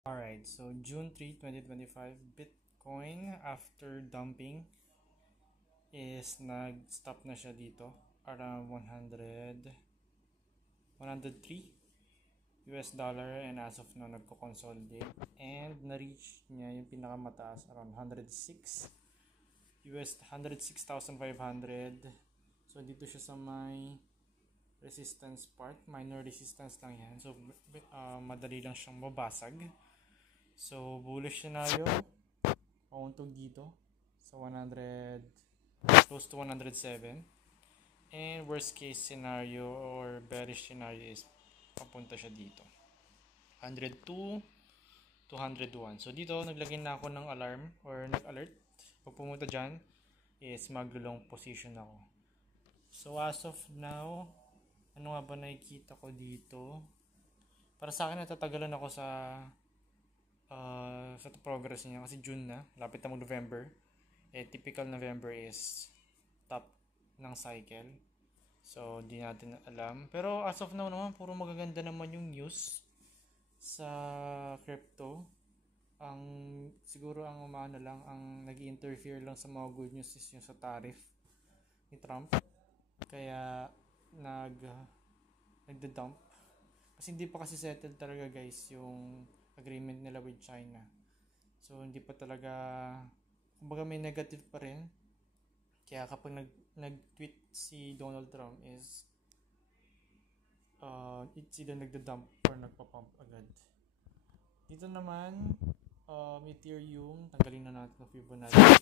Alright, so June 3, 2025, Bitcoin after dumping is nag-stop na siya dito around 103 US dollar, and as of now nagko-consolidate and na-reach niya yung pinakamataas around 106,500. So dito siya sa may resistance part, minor resistance lang yan, so madali lang siyang mabasag. So bullish scenario pauntog dito sa 100, close to 107, and worst case scenario or bearish scenario is papunta siya dito 102 to 101. So dito naglagay na ako ng alarm or nag-alert pag pumunta dyan is mag-long position ako. So as of now, ano nga ba nakikita ko dito? Para sa akin natatagalan ako sa progress niya kasi June na, lapit na mag-November. Typical November is top ng cycle. So di natin alam. Pero as of now naman, puro magaganda naman yung news sa crypto. Siguro ang umano lang, ang nag-interfere lang sa mga good news is yung sa tariff ni Trump. Kaya nagda-dump. Kasi hindi pa kasi settled talaga guys yung agreement nila with China. So hindi pa talaga, kumbaga may negative pa rin. Kaya kapag nag-tweet si Donald Trump is it's either nagda-dump or nagpa-pump agad. Dito naman Ethereum, tanggalin na natin ang Fibonacci.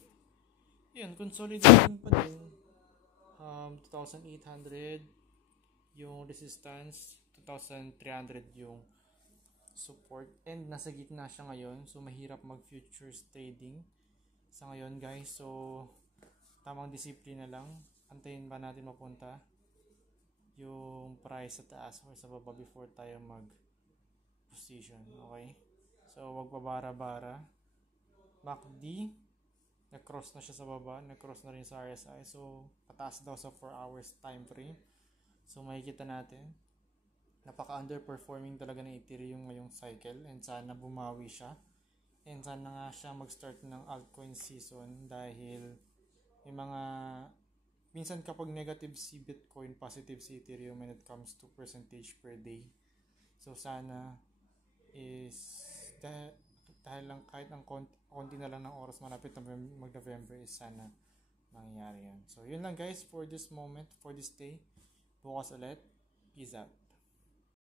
Yun, consolidation pa din. 2,800 yung resistance, 2,300 yung support, and nasa gitna siya ngayon, so mahirap mag futures trading sa ngayon guys. So tamang disiplina lang, antayin ba natin mapunta yung price sa taas or sa baba before tayo mag position. Okay, so wag pabara-bara. MACD nag-cross na siya sa baba, nag-cross na rin sa RSI, so pataas daw sa 4 hours time frame. So makikita natin napaka-underperforming talaga ng Ethereum ngayong cycle, and sana bumawi siya, and sana nga siya mag-start ng altcoin season dahil may mga minsan kapag negative si Bitcoin, positive si Ethereum when it comes to percentage per day. So sana is dahil lang kahit ang konti na lang ng oras malapit na mag-November is sana mangyayari yan. So yun lang guys for this moment, for this day. Bukas ulit. Peace out.